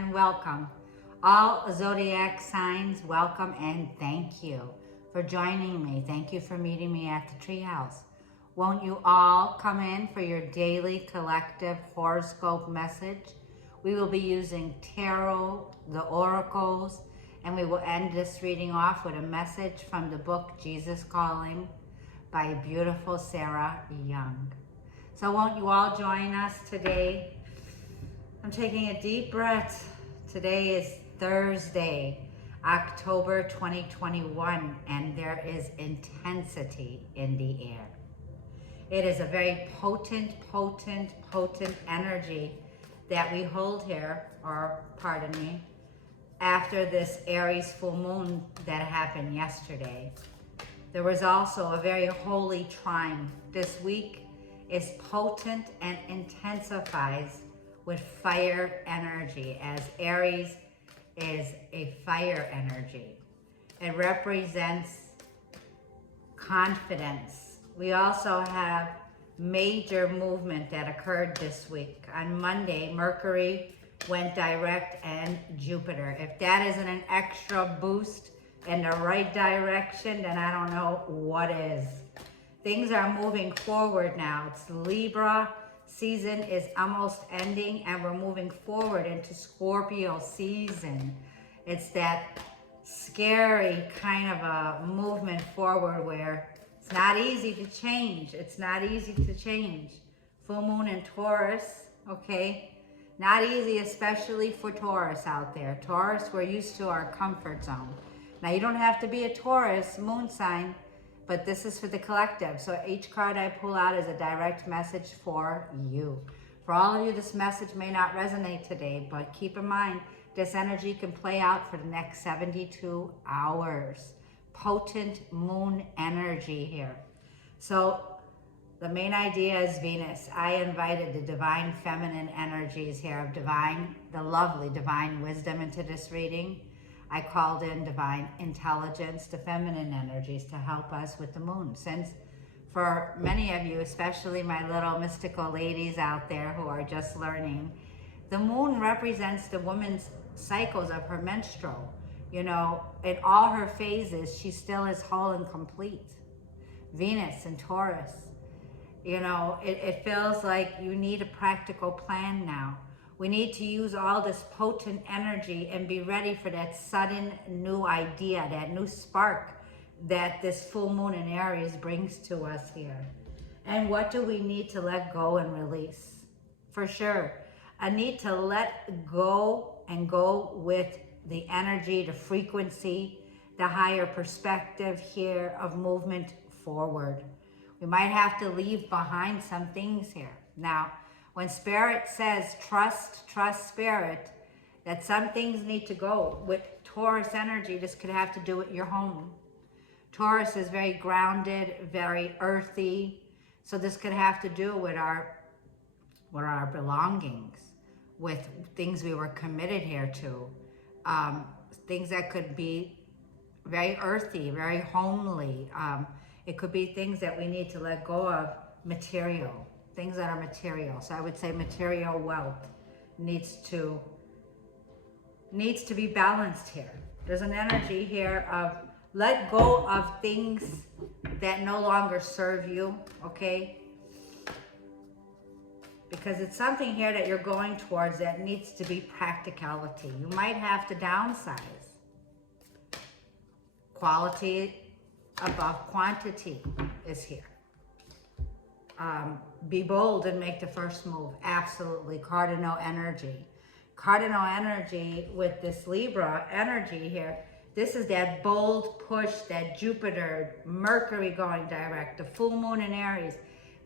and welcome. All Zodiac signs, welcome and thank you for joining me. Thank you for meeting me at the Treehouse. Won't you all come in for your daily collective horoscope message? We will be using tarot, the oracles, and we will end this reading off with a message from the book Jesus Calling by beautiful Sarah Young. So won't you all join us today? I'm taking a deep breath. Today is Thursday, October 2021, and there is intensity in the air. It is a very potent energy that we hold here, or pardon me, after this Aries full moon that happened yesterday. There was also a very holy trine. This week is potent and intensifies with fire energy, as Aries is a fire energy. It represents confidence. We also have major movement that occurred this week. On Monday, Mercury went direct and Jupiter. If that isn't an extra boost in the right direction, then I don't know what is. Things are moving forward now. It's Libra season is almost ending and we're moving forward into Scorpio season. It's that scary kind of a movement forward where it's not easy to change. It's not easy to change. Full moon in Taurus, okay? Not easy, especially for Taurus out there. Taurus, we're used to our comfort zone. Now, you don't have to be a Taurus moon sign, but this is for the collective. So each card I pull out is a direct message for you. For all of you, this message may not resonate today, but keep in mind, this energy can play out for the next 72 hours. Potent moon energy here. So the main idea is Venus. I invited the divine feminine energies here of the lovely divine wisdom into this reading. I called in divine intelligence, the feminine energies, to help us with the moon. Since for many of you, especially my little mystical ladies out there who are just learning, the moon represents the woman's cycles of her menstrual. You know, in all her phases, she still is whole and complete. Venus and Taurus, you know, it feels like you need a practical plan now. We need to use all this potent energy and be ready for that sudden new idea, that new spark that this full moon in Aries brings to us here. And what do we need to let go and release? For sure, I need to let go and go with the energy, the frequency, the higher perspective here of movement forward. We might have to leave behind some things here. Now, when Spirit says trust Spirit, that some things need to go. With Taurus energy, this could have to do with your home. Taurus is very grounded, very earthy. So this could have to do with our belongings, with things we were committed here to. Things that could be very earthy, very homely. It could be things that we need to let go of, material. Things that are material. So I would say material wealth needs to be balanced here. There's an energy here of let go of things that no longer serve you, okay? Because it's something here that you're going towards that needs to be practicality. You might have to downsize. Quality above quantity is here. Be bold and make the first move. Absolutely. Cardinal energy. Cardinal energy with this Libra energy here. This is that bold push, that Jupiter, Mercury going direct, the full moon in Aries,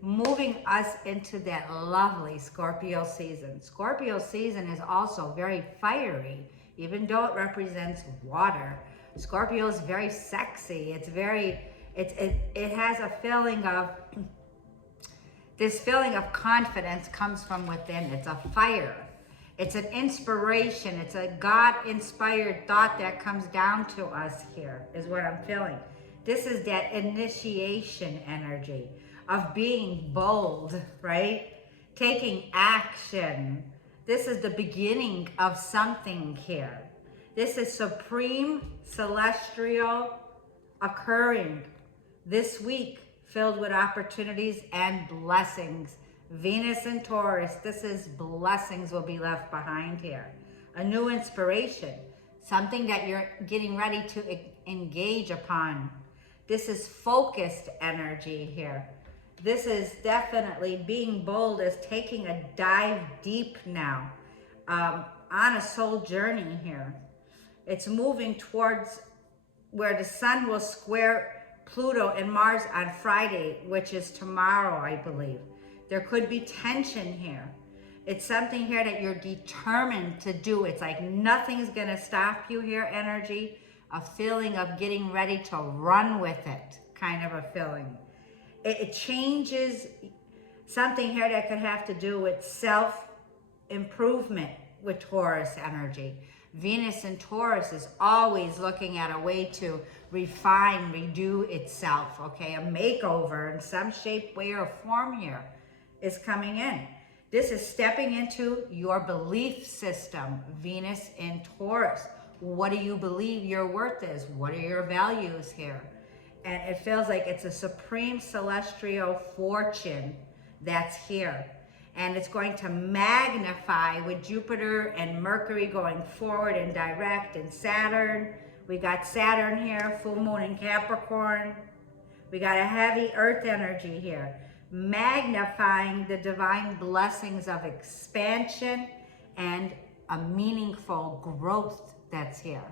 moving us into that lovely Scorpio season. Scorpio season is also very fiery, even though it represents water. Scorpio is very sexy. It has a feeling of, this feeling of confidence comes from within. It's a fire. It's an inspiration. It's a God-inspired thought that comes down to us here, is what I'm feeling. This is that initiation energy of being bold, right? Taking action, This is the beginning of something here. This is supreme celestial occurring this week, filled with opportunities and blessings. Venus and Taurus, this is blessings will be left behind here. A new inspiration, something that you're getting ready to engage upon. This is focused energy here. This is definitely being bold, as taking a dive deep now on a soul journey here. It's moving towards where the sun will square Pluto and Mars on Friday, which is tomorrow, I believe. There could be tension here. It's something here that you're determined to do. It's like nothing's gonna stop you here, energy. A feeling of getting ready to run with it, kind of a feeling. It changes something here that could have to do with self-improvement with Taurus energy. Venus in Taurus is always looking at a way to refine, redo itself, okay? A makeover in some shape, way, or form here is coming in. This is stepping into your belief system, Venus in Taurus. What do you believe your worth is? What are your values here? And it feels like it's a supreme celestial fortune that's here. And it's going to magnify with Jupiter and Mercury going forward and direct, and Saturn. We got Saturn here, full moon in Capricorn. We got a heavy earth energy here, magnifying the divine blessings of expansion and a meaningful growth that's here.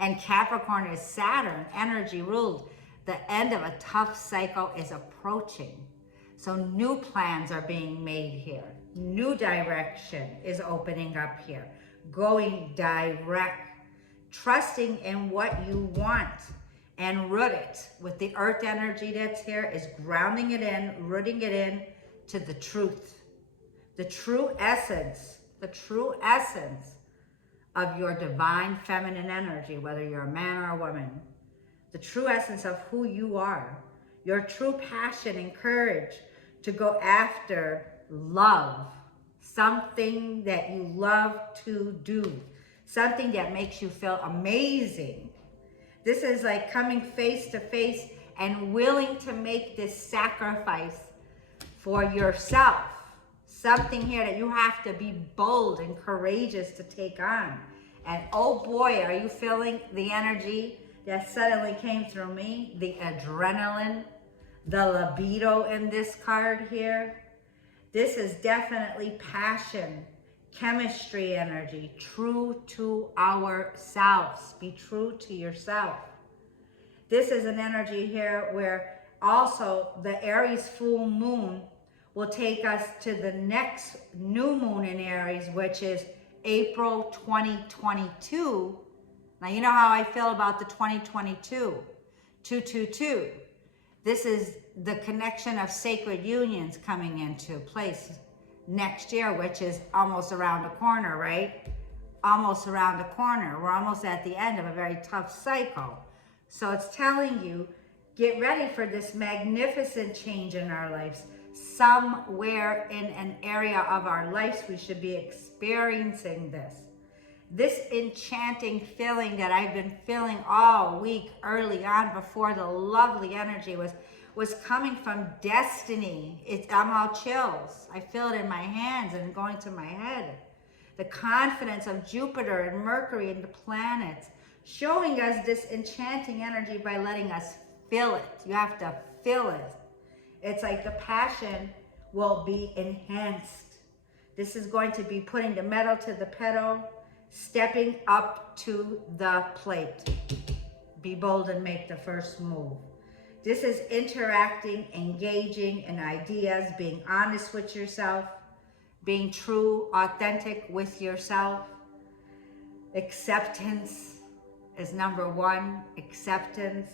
And Capricorn is Saturn, energy ruled. The end of a tough cycle is approaching. So new plans are being made here. New direction is opening up here. Going direct. Trusting in what you want and root it with the earth energy that's here is grounding it in, rooting it in to the truth. The true essence of your divine feminine energy, whether you're a man or a woman. The true essence of who you are. Your true passion and courage to go after love, something that you love to do, something that makes you feel amazing. This is like coming face to face and willing to make this sacrifice for yourself. Something here that you have to be bold and courageous to take on. And oh boy, are you feeling the energy that suddenly came through me? The adrenaline, the libido in this card here. This is definitely passion, chemistry energy, true to ourselves. Be true to yourself. This is an energy here where also the Aries full moon will take us to the next new moon in Aries, which is April 2022. Now, you know how I feel about the 2022, 222. This is the connection of sacred unions coming into place next year, which is almost around the corner, right? Almost around the corner. We're almost at the end of a very tough cycle. So it's telling you, get ready for this magnificent change in our lives. Somewhere in an area of our lives, we should be experiencing this. This enchanting feeling that I've been feeling all week early on before the lovely energy was coming from destiny. I'm all chills. I feel it in my hands and going to my head. The confidence of Jupiter and Mercury and the planets showing us this enchanting energy by letting us feel it. You have to feel it. It's like the passion will be enhanced. This is going to be putting the metal to the pedal, stepping up to the plate. Be bold and make the first move. This is interacting, engaging in ideas, being honest with yourself, being true, authentic with yourself. Acceptance is number one, acceptance.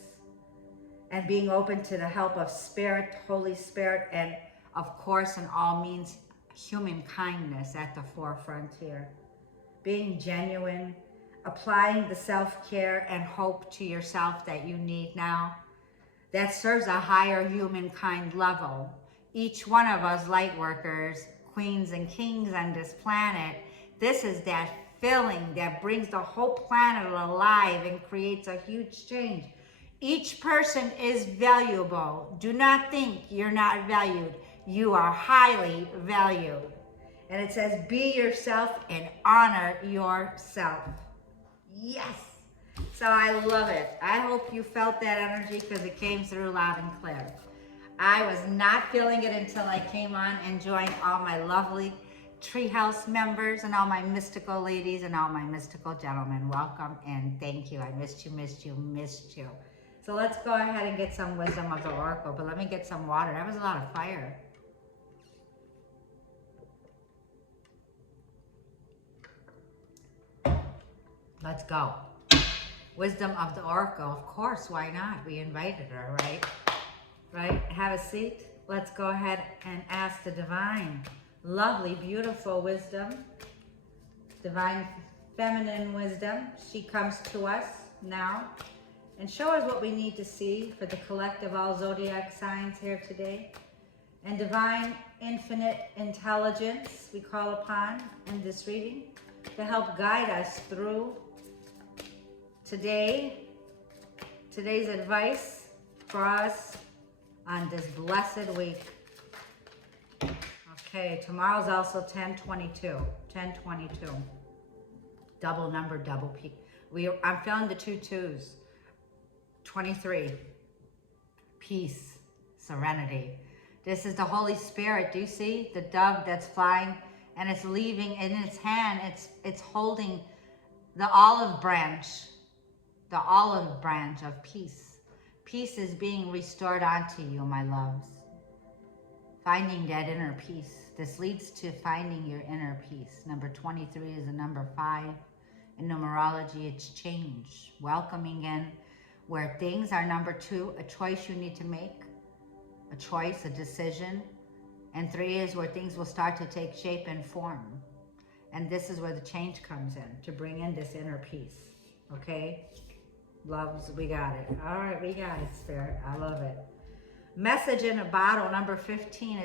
And being open to the help of Spirit, Holy Spirit, and of course, in all means, human kindness at the forefront here. Being genuine, applying the self-care and hope to yourself that you need now. That serves a higher humankind level. Each one of us light workers queens and kings on this planet. This is that feeling that brings the whole planet alive and creates a huge change. Each person is valuable. Do not think you're not valued. You are highly valued. And it says, be yourself and honor yourself. Yes. So I love it. I hope you felt that energy because it came through loud and clear. I was not feeling it until I came on and joined all my lovely Treehouse members and all my mystical ladies and all my mystical gentlemen. Welcome and thank you. I missed you, missed you, missed you. So let's go ahead and get some wisdom of the oracle, but let me get some water. That was a lot of fire. Let's go. Wisdom of the oracle, of course, why not? We invited her, right? Right? Have a seat. Let's go ahead and ask the divine, lovely, beautiful wisdom, divine feminine wisdom. She comes to us now and show us what we need to see for the collective all zodiac signs here today. And divine infinite intelligence we call upon in this reading to help guide us through today's advice for us on this blessed week. Okay, tomorrow's also 10/22. 10/22. Double number, double peak. I'm feeling the 2 2s. 23. Peace, serenity. This is the Holy Spirit. Do you see the dove that's flying and it's leaving in its hand? It's holding the olive branch of peace. Peace is being restored onto you, my loves. Finding that inner peace. This leads to finding your inner peace. Number 23 is a number 5. In numerology, it's change. Welcoming in where things are number 2, a choice you need to make. A choice, a decision. And 3 is where things will start to take shape and form. And this is where the change comes in, to bring in this inner peace. Okay? Loves, we got it. All right, we got it, Spirit. I love it. Message in a bottle, number 15,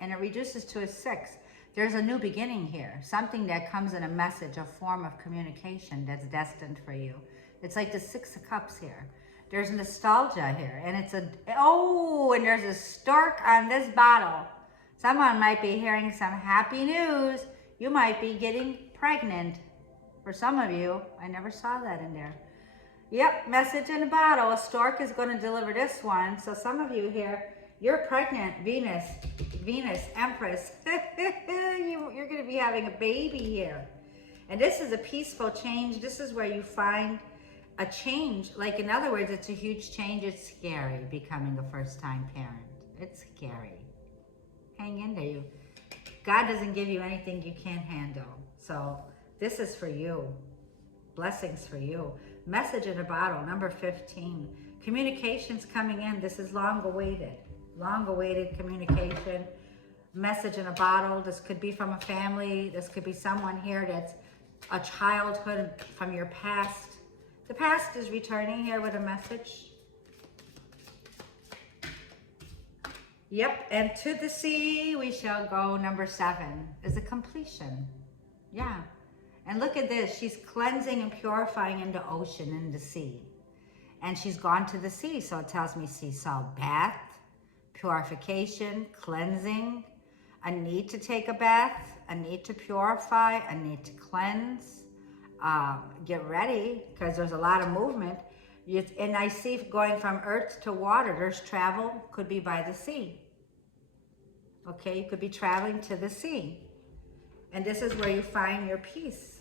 and it reduces to a 6. There's a new beginning here. Something that comes in a message, a form of communication that's destined for you. It's like the 6 of Cups here. There's nostalgia here, and and there's a stork on this bottle. Someone might be hearing some happy news. You might be getting pregnant. For some of you, I never saw that in there. Yep, message in a bottle. A stork is going to deliver this one. So some of you here, you're pregnant, Venus, Empress. You're going to be having a baby here. And this is a peaceful change. This is where you find a change. Like, in other words, it's a huge change. It's scary becoming a first-time parent. It's scary. Hang in there. God doesn't give you anything you can't handle. So this is for you. Blessings for you. Message in a bottle, number 15. Communications coming in. This is long-awaited communication. Message in a bottle. This could be from a family. This could be someone here that's a childhood from your past. The past is returning here with a message. Yep, and to the sea we shall go. Number 7 is a completion. Yeah. And look at this. She's cleansing and purifying in the ocean, in the sea. And she's gone to the sea. So it tells me sea salt bath, purification, cleansing, a need to take a bath, a need to purify, a need to cleanse. Get ready, because there's a lot of movement. And I see going from earth to water. There's travel, could be by the sea. Okay, you could be traveling to the sea. And this is where you find your peace.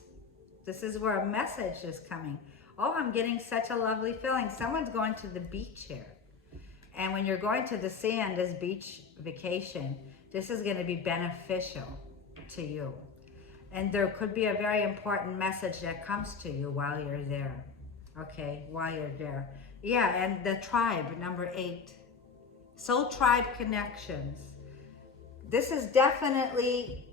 This is where a message is coming. Oh, I'm getting such a lovely feeling. Someone's going to the beach here. And when you're going to the sea on this beach vacation, this is going to be beneficial to you. And there could be a very important message that comes to you while you're there. Okay, while you're there. Yeah, and the tribe, number 8. Soul tribe connections. This is definitely,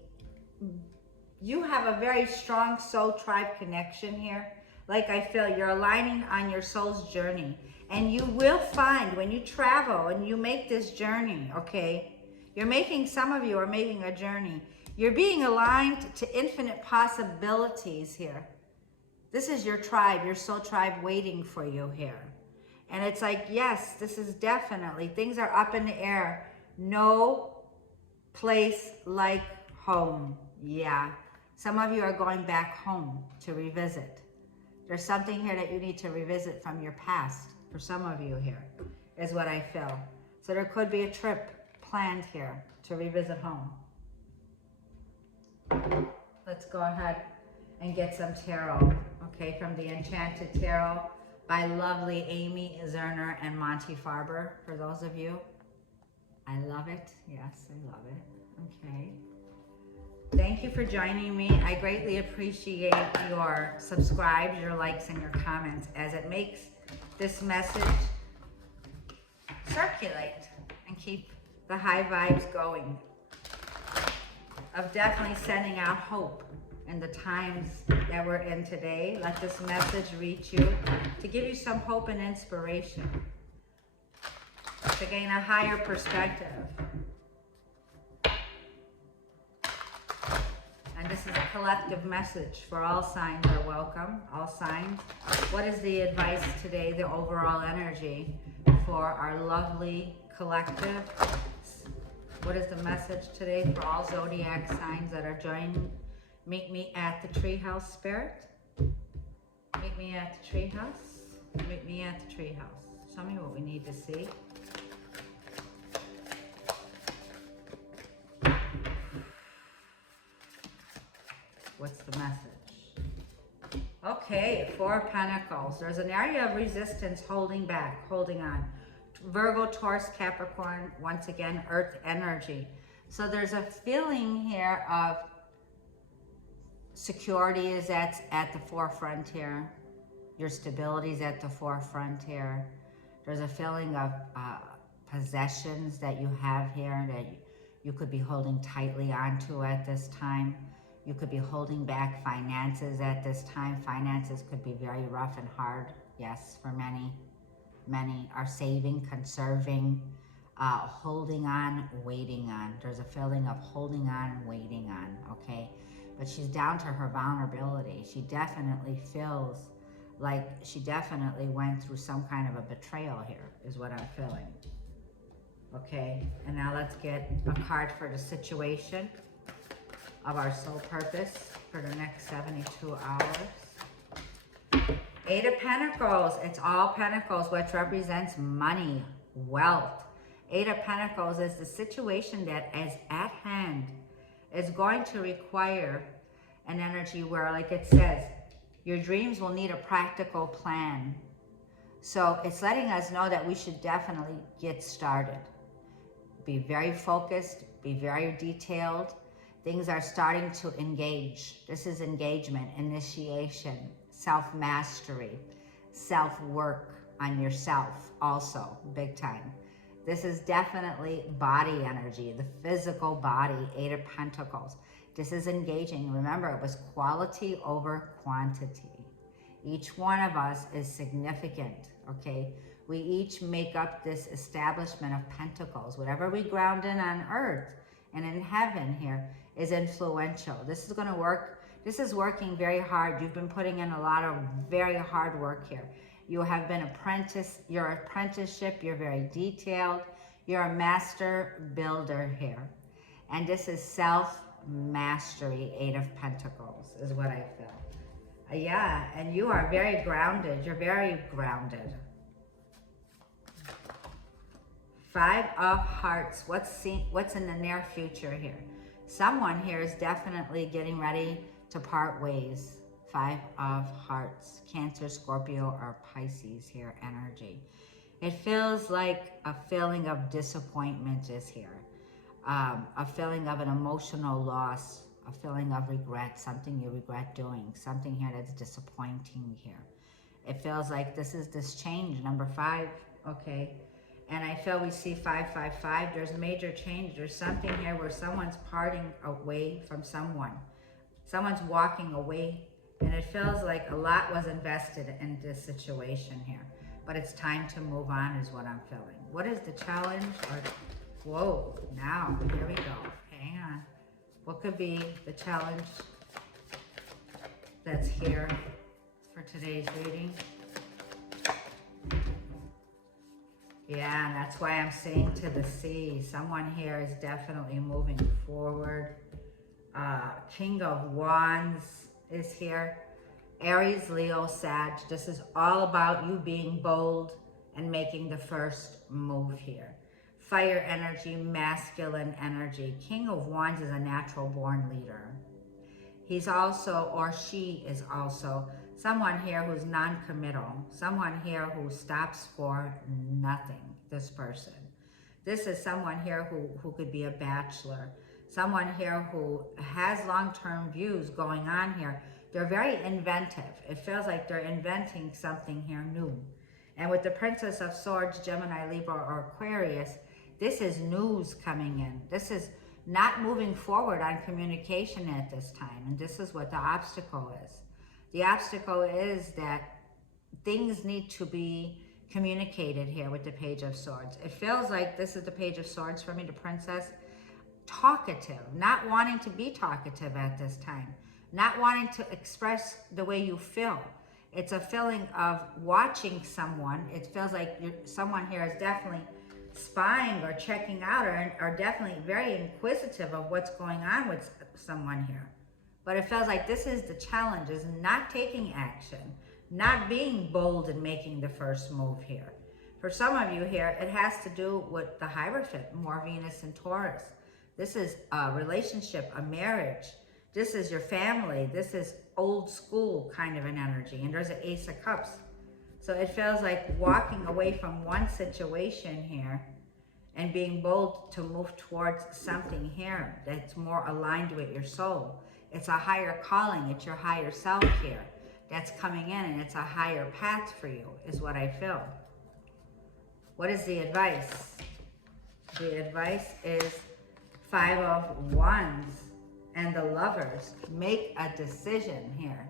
you have a very strong soul tribe connection here. Like, I feel you're aligning on your soul's journey. And you will find when you travel and you make this journey, okay, some of you are making a journey. You're being aligned to infinite possibilities here. This is your tribe, your soul tribe waiting for you here. And it's like, yes, this is definitely, things are up in the air. No place like home. Yeah. Some of you are going back home to revisit. There's something here that you need to revisit from your past. For some of you here, is what I feel. So there could be a trip planned here to revisit home. Let's go ahead and get some tarot, okay, from the Enchanted Tarot by lovely Amy Zerner and Monty Farber. For those of you, I love it. Yes, I love it. Okay. Thank you for joining me. I greatly appreciate your subscribes, your likes, and your comments, as it makes this message circulate and keep the high vibes going. Of definitely sending out hope in the times that we're in today. Let this message reach you to give you some hope and inspiration, to gain a higher perspective. And this is a collective message for all signs are welcome, all signs. What is the advice today, the overall energy for our lovely collective? What is the message today for all Zodiac signs that are joining? Meet me at the Treehouse, Spirit. Meet me at the Treehouse. Meet me at the Treehouse. Show me what we need to see. What's the message? Okay, Four of Pentacles. There's an area of resistance, holding back, holding on. Virgo, Taurus, Capricorn, once again, earth energy. So there's a feeling here of security is at the forefront here. Your stability is at the forefront here. There's a feeling of possessions that you have here that you could be holding tightly onto at this time. You could be holding back finances at this time. Finances could be very rough and hard, yes, for many. Many are saving, conserving, holding on, waiting on. There's a feeling of holding on, waiting on, okay? But she's down to her vulnerability. She definitely feels like she definitely went through some kind of a betrayal here, is what I'm feeling. Okay, and now let's get a card for the situation of our soul purpose for the next 72 hours. Eight of Pentacles, it's all Pentacles, which represents money, wealth. Eight of Pentacles is the situation that is at hand is going to require an energy where, like it says, your dreams will need a practical plan. So it's letting us know that we should definitely get started. Be very focused, be very detailed. Things are starting to engage. This is engagement, initiation, self-mastery, self-work on yourself also, big time. This is definitely body energy, the physical body, Eight of Pentacles. This is engaging. Remember, it was quality over quantity. Each one of us is significant, okay? We each make up this establishment of pentacles. Whatever we ground in on earth and in heaven here is influential. This is going to work. This is working very hard. You've been putting in a lot of very hard work here. You have been your apprenticeship, you're very detailed. You're a master builder here. And this is self-mastery, Eight of Pentacles, is what I feel. Yeah, and you are very grounded. You're very grounded. Five of Hearts. What's in the near future here? Someone here is definitely getting ready to part ways. Five of Hearts. Cancer, Scorpio, or Pisces here energy. It feels like a feeling of disappointment is here. A feeling of an emotional loss. A feeling of regret. Something you regret doing. Something here that's disappointing here. It feels like this is this change. Number 5. Okay. And I feel we see 555. There's major change. There's something here where someone's parting away from someone. Someone's walking away. And it feels like a lot was invested in this situation here. But it's time to move on is what I'm feeling. What is the challenge? Whoa, now, here we go. Hang on. What could be the challenge that's here for today's reading? Yeah, and that's why I'm saying to the sea. Someone here is definitely moving forward. King of Wands is here. Aries, Leo, Sag. This is all about you being bold and making the first move here. Fire energy, masculine energy. King of Wands is a natural born leader. He's also, or she is also, someone here who's non-committal. Someone here who stops for nothing, this person. This is someone here who could be a bachelor. Someone here who has long-term views going on here. They're very inventive. It feels like they're inventing something here new. And with the Princess of Swords, Gemini, Libra, or Aquarius, this is news coming in. This is not moving forward on communication at this time. And this is what the obstacle is. The obstacle is that things need to be communicated here with the Page of Swords. It feels like this is the Page of Swords for me, the Princess. Talkative, not wanting to be talkative at this time. Not wanting to express the way you feel. It's a feeling of watching someone. It feels like someone here is definitely spying or checking out or definitely very inquisitive of what's going on with someone here. But it feels like this is the challenge, is not taking action, not being bold and making the first move here. For some of you here, it has to do with the Hierophant, more Venus and Taurus. This is a relationship, a marriage. This is your family. This is old school kind of an energy. And there's an Ace of Cups. So it feels like walking away from one situation here and being bold to move towards something here that's more aligned with your soul. It's a higher calling. It's your higher self here that's coming in, and it's a higher path for you, is what I feel. What is the advice? The advice is 5 of Wands and the Lovers. Make a decision here.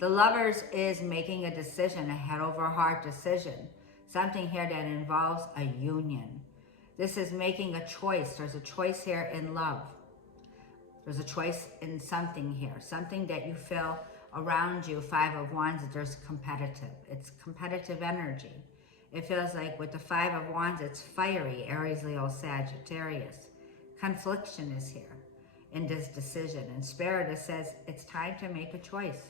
The Lovers is making a decision, a head over heart decision. Something here that involves a union. This is making a choice. There's a choice here in love. There's a choice in something here. Something that you feel around you, 5 of Wands, there's competitive. It's competitive energy. It feels like with the 5 of Wands, it's fiery. Aries, Leo, Sagittarius. Confliction is here in this decision. And Spirit, it says it's time to make a choice.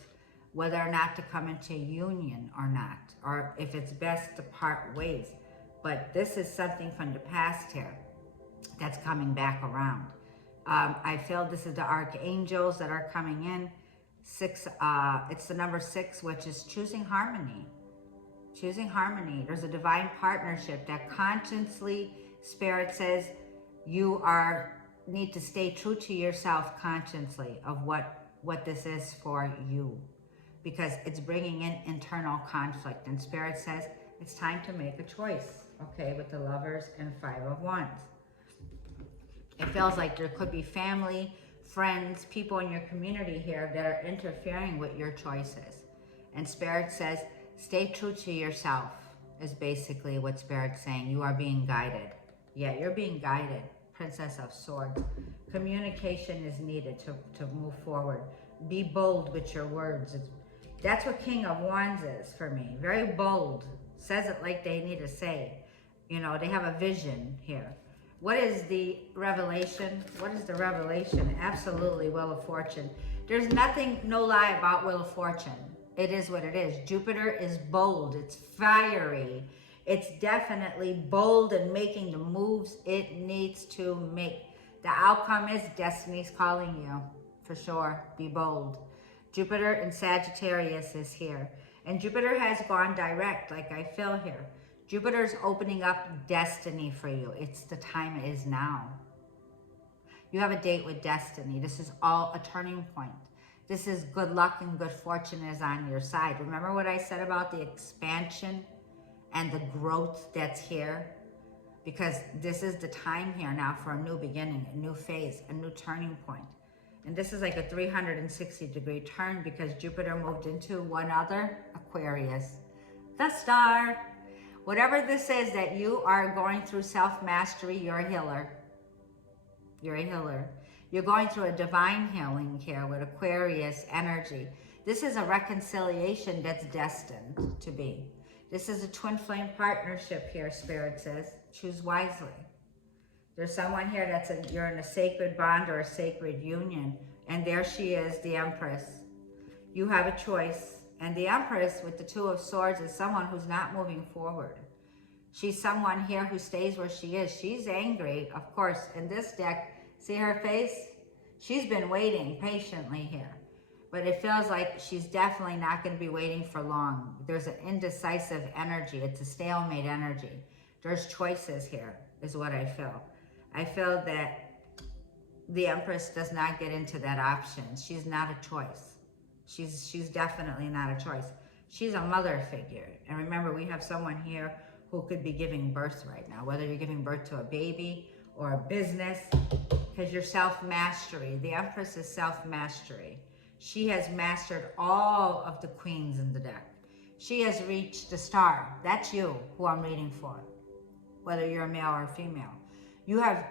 Whether or not to come into union or not, or if it's best to part ways. But this is something from the past here that's coming back around. I feel this is the archangels that are coming in. It's the number 6, which is choosing harmony. Choosing harmony. There's a divine partnership that consciously, Spirit says, you need to stay true to yourself consciously of what this is for you. Because it's bringing in internal conflict. And Spirit says it's time to make a choice, okay, with the Lovers and 5 of Wands. It feels like there could be family, friends, people in your community here that are interfering with your choices. And Spirit says stay true to yourself is basically what Spirit's saying. You are being guided. Yeah, you're being guided. Princess of Swords. Communication is needed to move forward. Be bold with your words. That's what King of Wands is for me. Very bold. Says it like they need to say. You know, they have a vision here. What is the revelation? What is the revelation? Absolutely Wheel of Fortune. There's nothing, no lie about Wheel of Fortune. It is what it is. Jupiter is bold. It's fiery. It's definitely bold and making the moves it needs to make. The outcome is destiny's calling you. For sure. Be bold. Jupiter in Sagittarius is here. And Jupiter has gone direct, like I feel here. Jupiter's opening up destiny for you. It's the time it is now. You have a date with destiny. This is all a turning point. This is good luck and good fortune is on your side. Remember what I said about the expansion and the growth that's here? Because this is the time here now for a new beginning, a new phase, a new turning point. And this is like a 360-degree turn because Jupiter moved into one other, Aquarius, the star. Whatever this is that you are going through self-mastery, you're a healer. You're a healer. You're going through a divine healing here with Aquarius energy. This is a reconciliation that's destined to be. This is a twin flame partnership here, Spirit says. Choose wisely. There's someone here you're in a sacred bond or a sacred union. And there she is, the Empress. You have a choice. And the Empress with the Two of Swords is someone who's not moving forward. She's someone here who stays where she is. She's angry, of course. In this deck, see her face? She's been waiting patiently here. But it feels like she's definitely not going to be waiting for long. There's an indecisive energy. It's a stalemate energy. There's choices here, is what I feel. I feel that the Empress does not get into that option. She's not a choice. She's definitely not a choice. She's a mother figure. And remember, we have someone here who could be giving birth right now, whether you're giving birth to a baby or a business, because you're self-mastery. The Empress is self-mastery. She has mastered all of the queens in the deck. She has reached the star. That's you, who I'm reading for, whether you're a male or a female.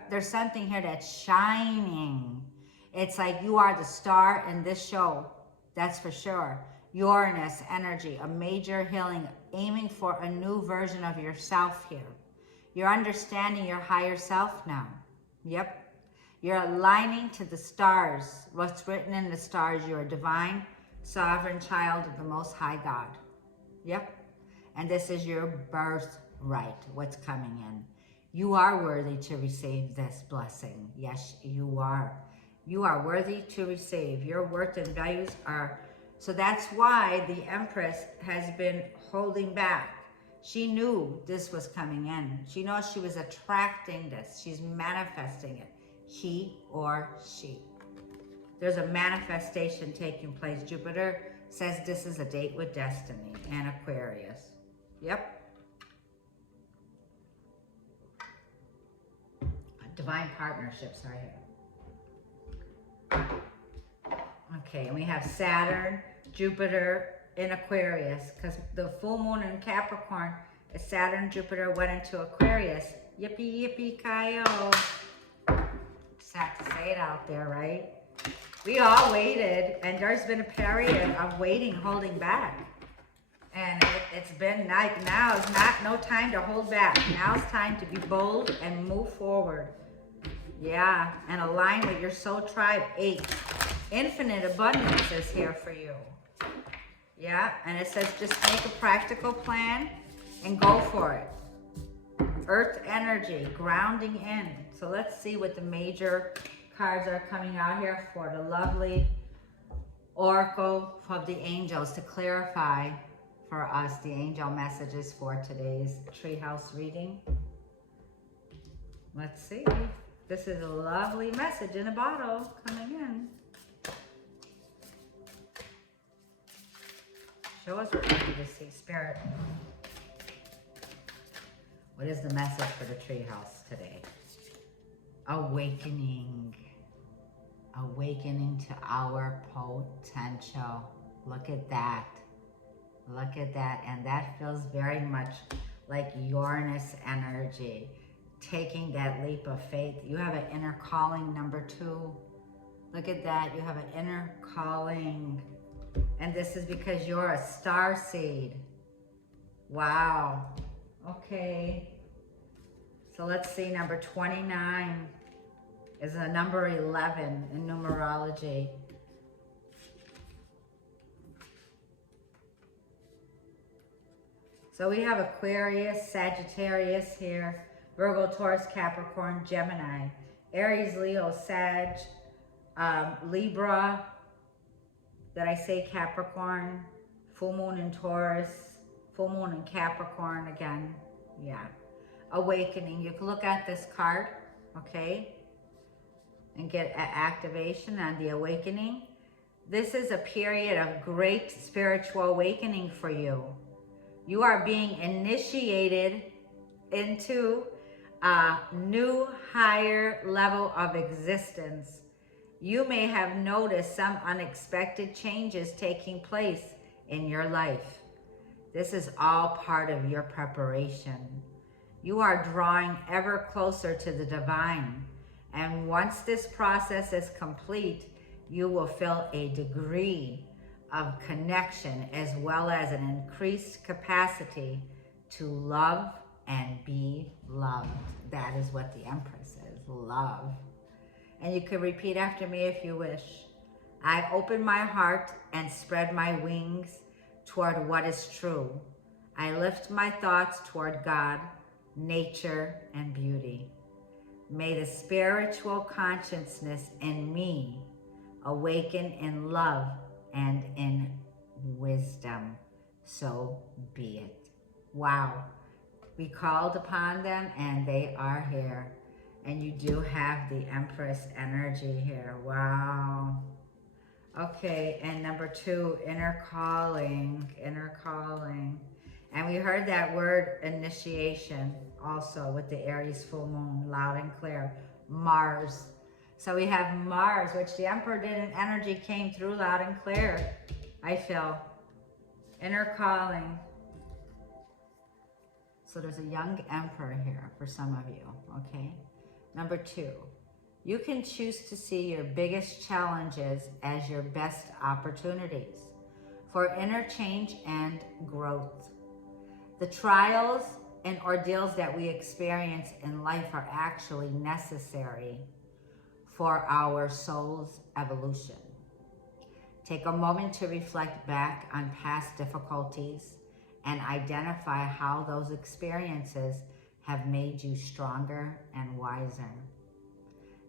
There's something here that's shining. It's like you are the star in this show, that's for sure. Uranus energy, a major healing, aiming for a new version of yourself here. You're understanding your higher self now. Yep. You're aligning to the stars. What's written in the stars, you're a divine, sovereign child of the Most High God. Yep. And this is your birthright, what's coming in. You are worthy to receive this blessing. Yes, you are. You are worthy to receive. Your worth and values are. So that's why the Empress has been holding back. She knew this was coming in. She knows she was attracting this. She's manifesting it. He or she. There's a manifestation taking place. Jupiter says this is a date with destiny and Aquarius. Yep. Divine partnerships are here. Okay, and we have Saturn, Jupiter in Aquarius, because the full moon in Capricorn is Saturn, Jupiter went into Aquarius. Yippee, yippee, ki-yo. Just have to say it out there, right? We all waited, and there's been a period of waiting, holding back. And it's been like, now is no time to hold back. Now it's time to be bold and move forward. Yeah, and align with your soul tribe. 8. Infinite abundance is here for you. Yeah, and it says just make a practical plan and go for it. Earth energy, grounding in. So let's see what the major cards are coming out here for the lovely Oracle of the Angels to clarify for us the angel messages for today's Treehouse reading. Let's see. This is a lovely message in a bottle coming in. Show us what we need to see, Spirit. What is the message for the Treehouse today? Awakening. Awakening to our potential. Look at that. Look at that. And that feels very much like Uranus energy. Taking that leap of faith. You have an inner calling, number 2. Look at that. You have an inner calling. And this is because you're a star seed. Wow. Okay. So let's see. Number 29 is a number 11 in numerology. So we have Aquarius, Sagittarius here. Virgo, Taurus, Capricorn, Gemini, Aries, Leo, Sag, Libra, did I say Capricorn? Full moon in Taurus, full moon in Capricorn again, yeah. Awakening, you can look at this card, okay, and get an activation on the awakening. This is a period of great spiritual awakening for you. You are being initiated into a new higher level of existence. You may have noticed some unexpected changes taking place in your life. This is all part of your preparation. You are drawing ever closer to the divine, And once this process is complete, you will feel a degree of connection as well as an increased capacity to love and be loved. That is what the Empress is, love. And you can repeat after me if you wish. I open my heart and spread my wings toward what is true. I lift my thoughts toward God, nature, and beauty. May the spiritual consciousness in me awaken in love and in wisdom. So be it. Wow. We called upon them and they are here. And you do have the Empress energy here. Wow. Okay, and number 2, inner calling, inner calling. And we heard that word initiation also with the Aries full moon, loud and clear. Mars. So we have Mars, which the Emperor did, and energy came through loud and clear. I feel inner calling. So there's a young Emperor here for some of you, okay? Number 2, you can choose to see your biggest challenges as your best opportunities for inner change and growth. The trials and ordeals that we experience in life are actually necessary for our soul's evolution. Take a moment to reflect back on past difficulties and identify how those experiences have made you stronger and wiser.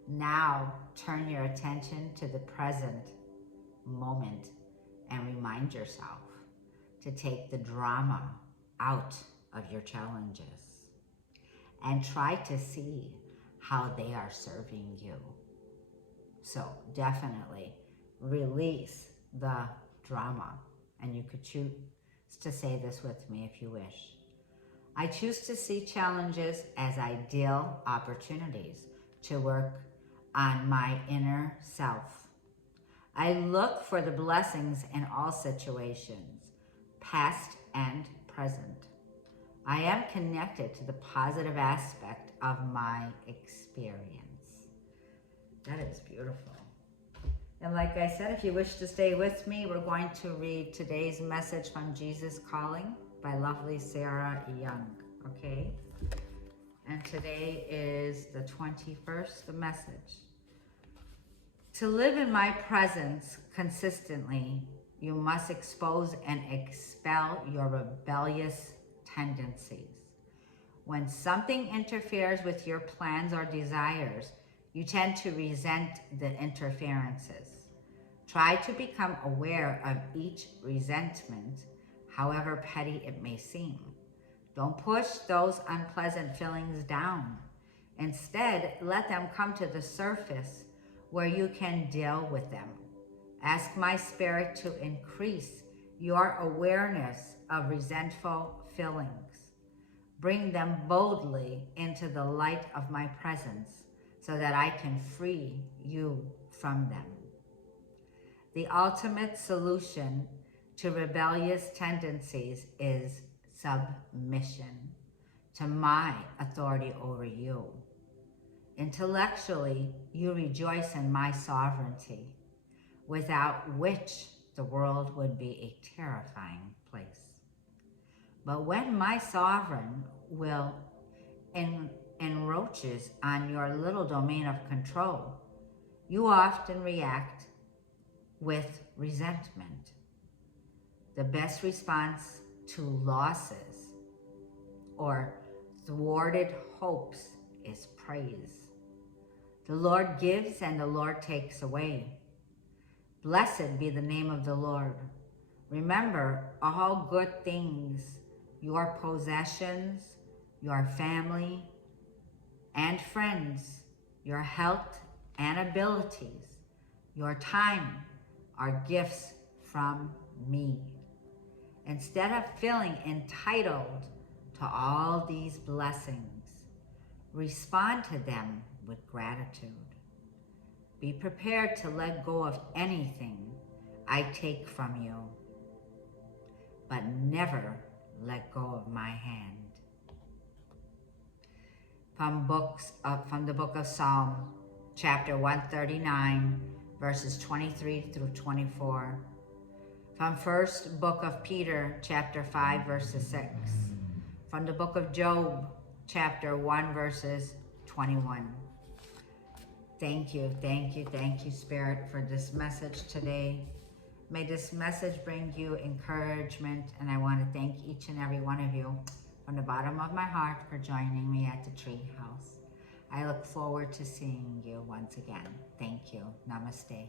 Now, turn your attention to the present moment and remind yourself to take the drama out of your challenges and try to see how they are serving you. So definitely release the drama. And you could choose to say this with me if you wish. I choose to see challenges as ideal opportunities to work on my inner self. I look for the blessings in all situations, past and present. I am connected to the positive aspect of my experience. That is beautiful. And like I said, if you wish to stay with me, we're going to read today's message from Jesus Calling by lovely Sarah Young, okay? And today is the 21st, the message. To live in my presence consistently, you must expose and expel your rebellious tendencies. When something interferes with your plans or desires, you tend to resent the interferences. Try to become aware of each resentment, however petty it may seem. Don't push those unpleasant feelings down. Instead, let them come to the surface where you can deal with them. Ask my spirit to increase your awareness of resentful feelings. Bring them boldly into the light of my presence so that I can free you from them. The ultimate solution to rebellious tendencies is submission to my authority over you. Intellectually, you rejoice in my sovereignty, without which the world would be a terrifying place. But when my sovereign will encroaches on your little domain of control, you often react with resentment. The best response to losses or thwarted hopes is praise. The Lord gives and the Lord takes away. Blessed be the name of the Lord. Remember all good things, your possessions, your family and friends, your health and abilities, your time are gifts from me. Instead of feeling entitled to all these blessings, respond to them with gratitude. Be prepared to let go of anything I take from you, but never let go of my hand. From the book of Psalm chapter 139, verses 23 through 24. From first book of Peter, chapter 5, verses 6. From the book of Job, chapter 1, verses 21. Thank you, thank you, thank you, Spirit, for this message today. May this message bring you encouragement, and I want to thank each and every one of you from the bottom of my heart for joining me at the Treehouse. I look forward to seeing you once again. Thank you. Namaste.